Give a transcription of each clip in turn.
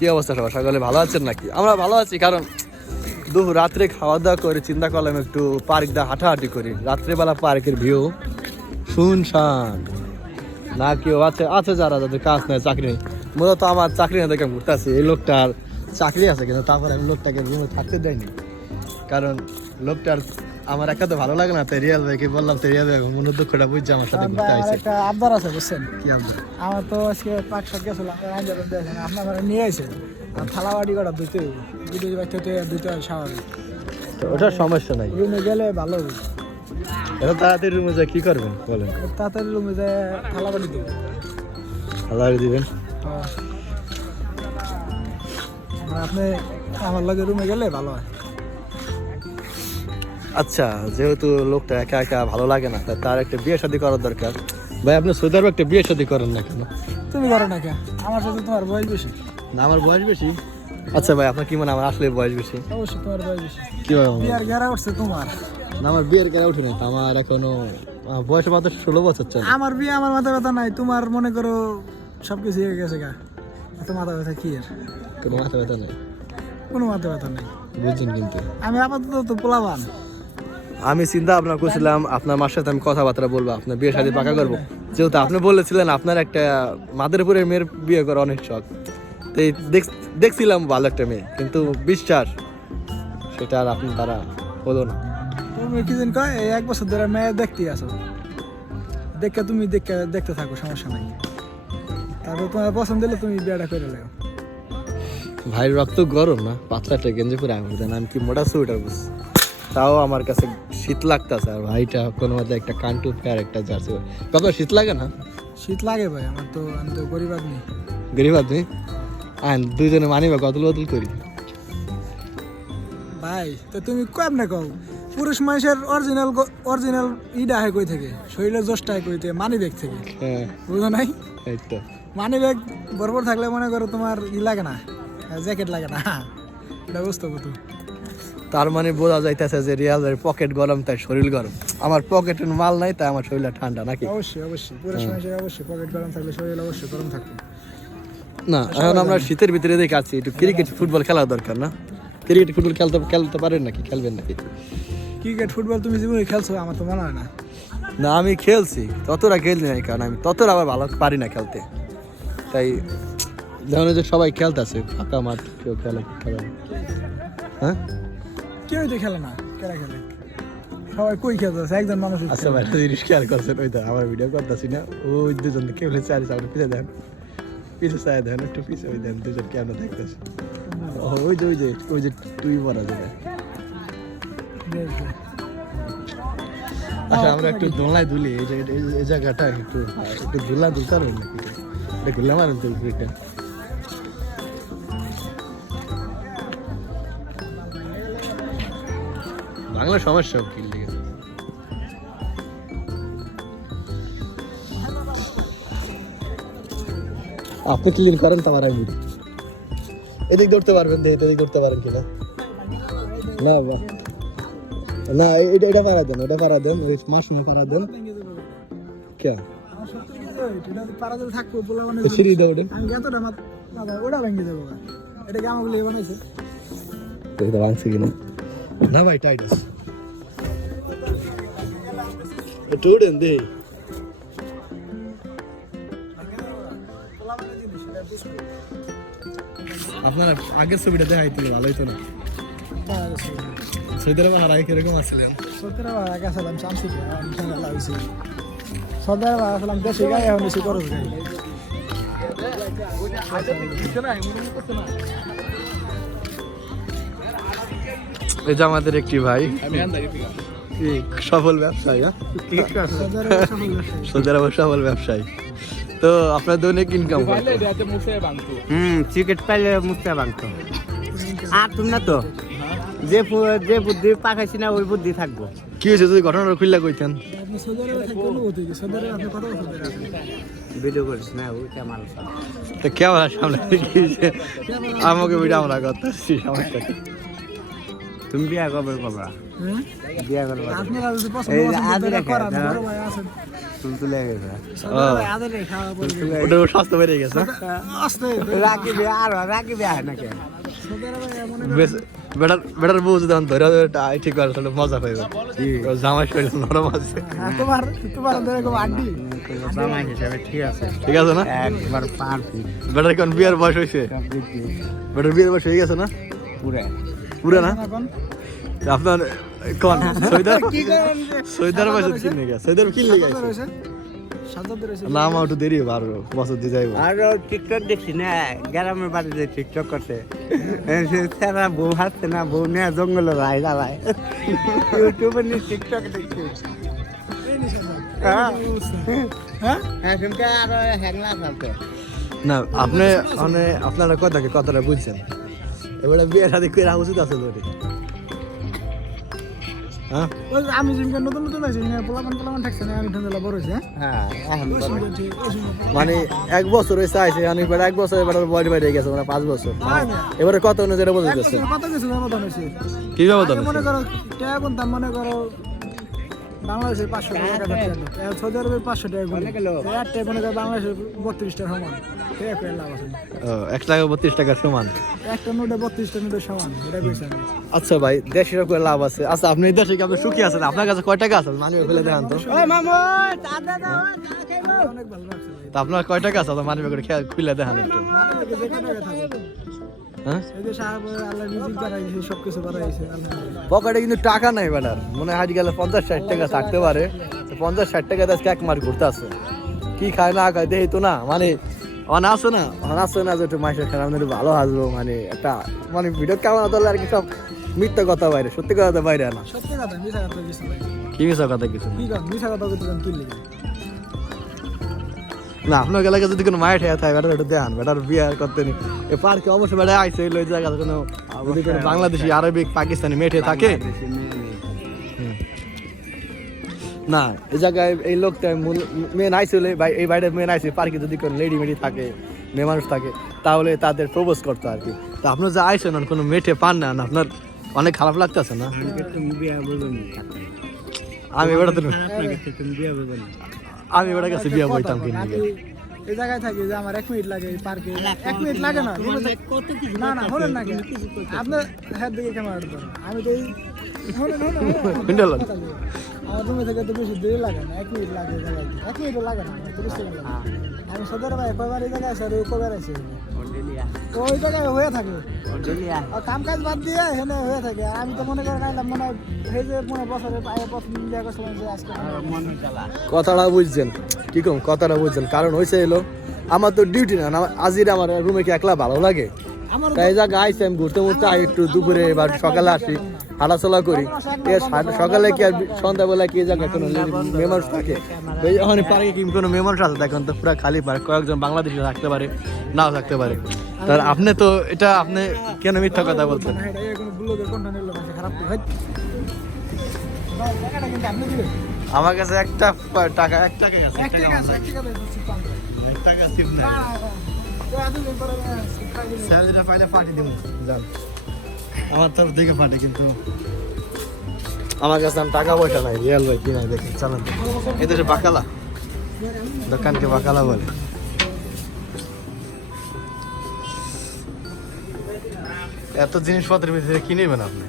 কি অবস্থা সবার? সকালে ভালো আছেন নাকি? আমরা ভালো আছি, কারণ দুপুর রাত্রে খাওয়া দাওয়া করে চিন্তা করলাম একটু পার্ক দা হাঁটাহাঁটি করি। রাত্রেবেলা পার্কের ভিউ শুনশান। না কেউ আছে আছে যারা যাদের কাজ নেই, চাকরি নেই। মূলত আমার চাকরি না দেখে ঘুরতে আছি এই লোকটার চাকরি আছে কিন্তু তারপরে আমি লোকটাকে রুমে থাকতে দেয়নি। কারণ লোকটার আমার একাতে ভালো লাগে না তাই রিয়াল ভাইকে বললাম তো রিয়াল ভাই মনের দুঃখটা বুঝছে আমার সাথে ঘুরতে একটা আবদার আছে বুঝছেন? কি আমরা আমার তো আজকে পাক গেছিলাম আপনার ঘরে নিয়ে আসে আর থালা বাড়ি ধুতে হবে ধুতে হয় স্বাভাবিক। তো ওটার সমস্যা নাই। রুমে গেলে ভালো হবে। এবার তাড়াতাড়ি রুমে যা কি করবেন বলেন? তাড়াতাড়ি রুমে যে থালা বাড়ি দেবে আল্লাহ দিবেন? হ্যাঁ। আপনি আমার লগে রুমে গেলে ভালো হয়। আচ্ছা যেহেতু লোকটা একা একা ভালো লাগে না তার একটা বিয়ে শাদী করার দরকার। ভাই আপনি সৌদি আরবে একটা বিয়ে শাদী করেন না কেন? তুমি করো না কে আমার সাথে তোমার বয়স বেশি। না আমার বয়স বেশি? আচ্ছা ভাই আপনার কি মনে আমার আসলে বয়স বেশি? অবশ্যই তোমার বয়স বেশি। কি ভাই আমার? বিয়ার ঘেরা উঠছে তোমার। না আমার বিয়ের কেন উঠে না আমার এখনও বয়স মাত্র ষোলো বছর চলে। আমার বিয়ে আমার মাথা ব্যথা নাই। তোমার মনে করো সব কিছু হয়ে গেছে গা। এত মাথা ব্যথা কি এর? কোনো মাথা ব্যথা নেই। কোনো মাথা ব্যথা নেই। বুঝছেন কিন্তু। আমি আপাতত তো পোলাবান। আমি চিন্তা ভাবনা করছিলাম আপনার মার সাথে আমি কথাবার্তা বলব আপনার বিয়ে শাদী পাকা করব। যেহেতু আপনি বলেছিলেন আপনার একটা মাদারপুরের মেয়ের বিয়ে করা অনেক শখ। তো এই দেখছিলাম ভালো একটা মেয়ে কিন্তু বিশ্বাস সেটা আর আপনি তারা হলো না। তুমি কি দিন কয় এই এক বছর ধরে মেয়ে দেখতে আসো দেখে তুমি দেখে দেখতে থাকো সমস্যা নাই। তারপর তোমার পছন্দ হলে তুমি বিয়েটা করে লেও ভাই রক্ত গরম না পাতলা একটা গেঞ্জি পরে আমি জানি আমি কি মোটা সোয়েটার বুঝছি? তাও আমার কাছে শীত লাগতেছে আর ভাইটা কোনো মধ্যে একটা কান্টু একটা জার্সি। কত শীত লাগে না? শীত লাগে ভাই আমার তো আমি তো গরিব আদমি গরিব আদমি আন দুইজনে মানিবা কতল বদল করি। ভাই তো তুমি কয় না কও? পুরুষ মানুষের অরিজিনাল অরিজিনাল ইডা হয় কই থেকে? শরীরের জোশটা হয় কই থেকে? মানি ব্যাগ থেকে। হ্যাঁ। বুঝো নাই? মানি ব্যাগ বরবর থাকলে মনে করো তোমার ই লাগে না জ্যাকেট লাগে না। এটা বুঝতে তো তার মানে বোঝা যাইতেছে যে রিয়ালের পকেট গরম তাই শরীর গরম। আমার পকেটের মাল নাই তাই আমার শরীরটা ঠান্ডা নাকি? অবশ্যই অবশ্যই। পুরুষ মানুষের অবশ্যই পকেট গরম থাকলে শরীর অবশ্যই গরম থাকবে। না এখন আমরা শীতের ভিতরে দেখে আছি একটু ক্রিকেট ফুটবল খেলা দরকার না? ক্রিকেট ফুটবল খেলতে খেলতে পারেন নাকি? খেলবেন নাকি? ক্রিকেট ফুটবল তুমি জীবনে খেলছো আমার তো মনে হয় না। না আমি খেলছি ততটা খেলছি নাই কারণ আমি ততটা আবার ভালো পারি না খেলতে। তাই যেমন যে সবাই খেলতেছে ফাঁকা মাঠ কেউ খেলে খেলে হ্যাঁ? কেউ তো খেলে না। কেরা খেলে? সবাই কই খেলতেছে? একজন মানুষ আচ্ছা ভাই একটা জিনিস খেয়াল করছেন? ওই তো আমার ভিডিও করতেছি না। ওই দুজন কেউ চারি সামনে পিছিয়ে দেন। পিছে চাই দেন একটু পিছে ওই দেন দুজন কেমন দেখতেছে? ও, ওই যে ওই যে ওই যে তুই মরা যাবে। আচ্ছা আমরা একটু দোলনায় দুলি এই জায়গাটা একটু একটু দোলনা দুলতে পারবেন নাকি? এটা ঘুরলাম আর তুই বাংলা সমস্যা কি আপনি ক্লিন করেন তো আমার আমি। এদিক ধরতে পারবেন দেখে এদিক ধরতে পারেন কিনা। না বা। না এটা এটা পারা দেন এটা পারা দেন ওই মাশরুম পারা দেন। কে? পারা যদি থাকব বলে মানে সিঁড়ি দাও ওটা ওটা ভেঙে যাব এটা কি আমাকে বানাইছে? দেখতে ভাঙছে কিনা? না ভাই টাইট আছে। আপনার আগের ছবিটা দেখাই দিলে ভালোই তো না? সৌদি আরবে হারাই কীরকম আগে আসলাম আমি লাগছি। আসলাম দেশে গায়ে এখন বেশি খরচ গাই এই যে আমাদের একটি ভাই। কি সফল ব্যবসায়ী হ্যাঁ? সৌদি আরবের সফল ব্যবসায়ী। তো আপনার দৈনিক ইনকাম হুম ক্রিকেট পাইলে মুখটা ভাঙতো আর তুমি না তো? যে যে বুদ্ধি পাকাইছি না ওই বুদ্ধি থাকব। কি হয়েছে? যদি ঘটনাটা খুললে কইতেন। আরবে আরবে ভিডিও করিস না ওই ক্যামেরা তো ক্যামেরা সামনে আমাকে ভিডিও আমরা করতেছি সমস্যা? তুমি বিয়া কবে কবা? বিয়া করবা আপনারা যদি পছন্দ বড় ভাই আছেন। তুমি তুলে গেছে। ওটা স্বাস্থ্য বেড়ে গেছে। আস্তে, রাখি বিয়া আর রাখি বিয়া হয় মনে বেশ বেটার বেটার বউ যদি ধরে ঠিক করে তাহলে মজা পাইবে জামাই শরীর নরম আছে। তোমার তোমার এরকম আড্ডি জামাই হিসাবে ঠিক আছে। ঠিক আছে না? একবার পারফেক্ট। বেটার কোন বিয়ের বয়স হয়েছে? বেটার বিয়ের বয়স হয়ে গেছে না? পুরে। পুরো না? আপনার কোন? সৈদার কি সৈদার কিনে গেছে। সৈদার কিনলে সাজাতে গেছে। রয়েছে? সাজাতে রয়েছে? না আমার একটু দেরি হবে আর বছর দিয়ে যাইব। আর টিকটক দেখছি না গ্রামের বাড়িতে টিকটক করছে। সেরা বউ হাসছে না বউ নিয়ে জঙ্গলে রায় দাঁড়ায়। ইউটিউবে নিয়ে টিকটক দেখছি। না। হ্যাঁ? হ্যাঁ? হ্যাঁ না আপনি মানে আপনারা কথাকে কথাটা বুঝছেন। এবারে বিয়ের শাদি করে উচিত আছে তোরে হ্যাঁ? ওই আমি জিমকে নতুন নতুন আছি, না, পোলাপান পোলাপান থাকছে না, আমি ঠান্ডা বড় হয়েছে, হ্যাঁ? হ্যাঁ। মানে এক বছর হয়েছে আইছে আমি এবার এক বছর এবার বয়স বাইরে গেছে মানে পাঁচ বছর। হয় এবারে কত অনুযায়ী কিছু ব্যবধান হয়েছে। কি ব্যবধান মনে করো, মনে করো, বাংলাদেশের পাঁচশো টাকা সৌদি আরবের পাঁচশো টাকা মনে করো বাংলাদেশের বত্রিশ টাকা সমান। এক টাকা বত্রিশ টাকার সমান। একটা নোটে বত্রিশ টাকা সমান এটা কইছে আচ্ছা ভাই দেশের করে লাভ আছে। আচ্ছা আপনি দেশে কি আপনি সুখী আছেন? আপনার কাছে কয় টাকা আছে? মানি ফেলে দেখান তো। ওই মামু চা দে দাও চা খাইবো অনেক ভালো লাগছে ভাই। তা আপনার কয় টাকা আছে? মানি করে খেয়াল খুলে দেখান একটু। পকেটে কিন্তু টাকা নাই বেটার মনে হয় গেলে পঞ্চাশ ষাট টাকা থাকতে পারে। পঞ্চাশ ষাট টাকা আজকে এক মার ঘুরতে আছে। কি খায় না খায় দেখি তো না। মানে অন আসো না অন আসো না যে একটু মাসের খারাপ একটু ভালো হাসবো মানে একটা মানে ভিডিও কেমন তাহলে আর কি সব মিথ্যা কথা বাইরে সত্যি কথা তো বাইরে না। সত্যি কথা মিশা কথা কিছু কি মিশা কথা কিছু। কি কথা কইতে কি না আপনার এলাকায় যদি কোনো মায়ের ঠেয়া থাকে বেটার একটু দেখান বেটার বিয়ে আর করতে নি এ পার্কে অবশ্যই বেটা আইসে ওই জায়গা কোনো যদি কোনো বাংলাদেশি আরবিক পাকিস্তানি মেয়েটে থাকে। না এই জায়গায় এই লোকটা মূল- মেয়ে নাইছে হলে ভাই এই বাইরের মেয়ে নাইছে পার্কে যদি কোনো লেডি মেডি থাকে মেয়ে মানুষ থাকে তাহলে তাদের প্রপোজ করতে আর কি। তা আপনার যে আইসেন আর কোনো মেয়েটে পান না না, আপনার অনেক খারাপ লাগতেছে না? না। আমি এবার আমি এবার কাছে বিয়া বইতাম কিনে কিনে এই জায়গায় থাকি যে আমার এক মিনিট লাগে এই পার্কে এক মিনিট লাগে না? কিছু না না হলেন না আপনার হ্যাঁ দিকে ক্যামেরা ধরো আমি তো এই? আমার রুমে থেকে তো বেশি দেরি লাগে না। এক মিনিট লাগে এক মিনিট লাগে না। লাগে আমি সদর ভাই কয়বার এই জায়গায় আছে আর ও কয়বার আছে তো ওই জায়গায় হয়ে থাকে। আর কাম কাজ বাদ দিয়ে হেনে হয়ে থাকে। আমি তো মনে করেন আইলাম মনে হয় এই যে মনে বছরের আগে প্রথম বিয়ে করছিলাম যে আজকে কথাটা বুঝছেন? কি কম? কথাটা বুঝছেন? কারণ হয়েছে এলো আমার তো ডিউটি না আজির আমার রুমে কি একলা ভালো লাগে? তাই যা গাইছে আমি ঘুরতে ঘুরতে আই একটু দুপুরে বা সকালে আসি। হাঁটাচলা করি। সকালে কি আর সন্ধ্যাবেলা কি কোনো মেয়ে মানুষ থাকে। এই ওখানে পার্কে কি কোনো মানুষ আছে? দেখুন তো পুরো খালি পার্ক কয়েকজন বাংলাদেশি থাকতে পারে নাও থাকতে পারে। তার আপনি তো এটা আপনি কেন মিথ্যা কথা বলছেন? আমার কাছে একটা টাকা এক টাকা আছে এক আছে এক। স্যালারিটা পাইলে পাঠিয়ে দিব যান। আমার তরফ থেকে ফাটে কিন্তু আমার কাছে টাকা পয়সা নাই রিয়াল ভাই কি নাই দেখি চালান। এই তো বাকালা। দোকানকে বাকালা বলে। এত জিনিসপত্রের ভিতরে কি নেবেন আপনি?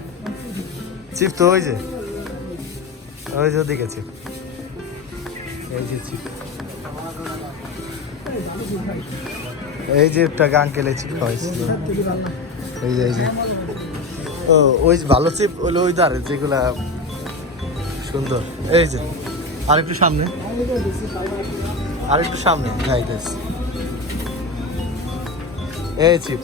চিপ তো ওই যে ওই যে ওদিকে চিপ এই যে চিপ এই যে একটা আঙ্কেলে চিপ খাওয়াইছে। সত্যি ভালো না। এই যে এই যে। ও, ওই ভালো চিপ হলো ওই দাঁড়ে যেগুলা সুন্দর। এই যে আর একটু সামনে। তো। আর একটু সামনে যাইতেছি এই চিপ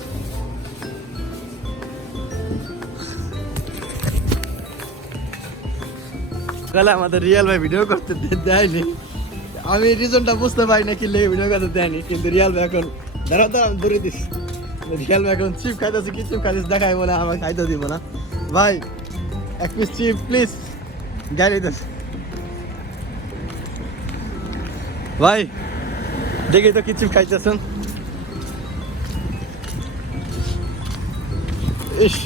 তাহলে আমাদের রিয়েল ভাই ভিডিও করতে দেয়নি। আমি রিজনটা বুঝতে পারি না কি ভিডিও করতে দেয়নি, কিন্তু রিয়াল ভাই এখন, দাঁড়াও আমি ধরে দিস রিয়াল ভাই এখন চিপ খাইতেছে কি চিপ খাইতেছে দেখাই বলে আমাকে খাইতে দিব না। ভাই এক পিস চিপ প্লিজ গাড়ি দিস ভাই দেখি তো কিছু খাইতেছেন। ইস,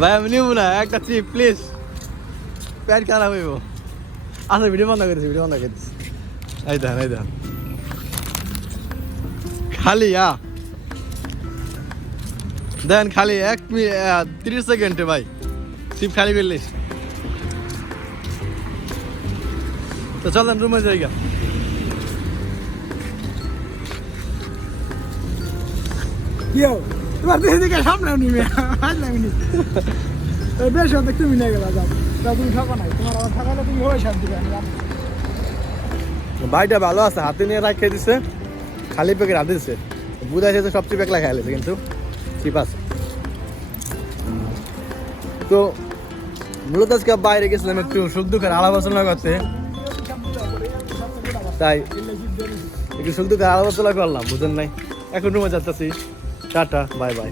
ভাই আমি নিব না একটা চিপ প্লিজ প্যাট খারাপ হইব। আচ্ছা ভিডিও বন্ধ করেছি ভিডিও বন্ধ করেছি এই দেন এই দেন। খালি আ। দেন খালি এক মিনিট তিরিশ সেকেন্ডে ভাই। চিপ খালি করলিস। তো চলেন রুমে যাই গা। তোমার দিকে দিকে সামনে নিবে হাজলামি বেশ অর্ধেক তুমি নিয়ে গেলা যাও। যাও তুমি থাকো নাই তোমার আবার থাকালে তুমি দিবে ভাইটা ভালো আছে হাতে নিয়ে রাখে দিছে। খালি প্যাকেট আদিছে বুঝাইছে বুঝা সে সব চিপ খেয়ে লেছে, কিন্তু আছে। তো মূলত আজকে বাইরে গেছিলাম একটু সুখ দুঃখের আলাপচনা করতে। তাই একটু সুখ দুঃখের আলাপ আলোচনা করলাম, বুঝেন নাই? এখন রুমে যাচ্ছি টাটা, বাই বাই।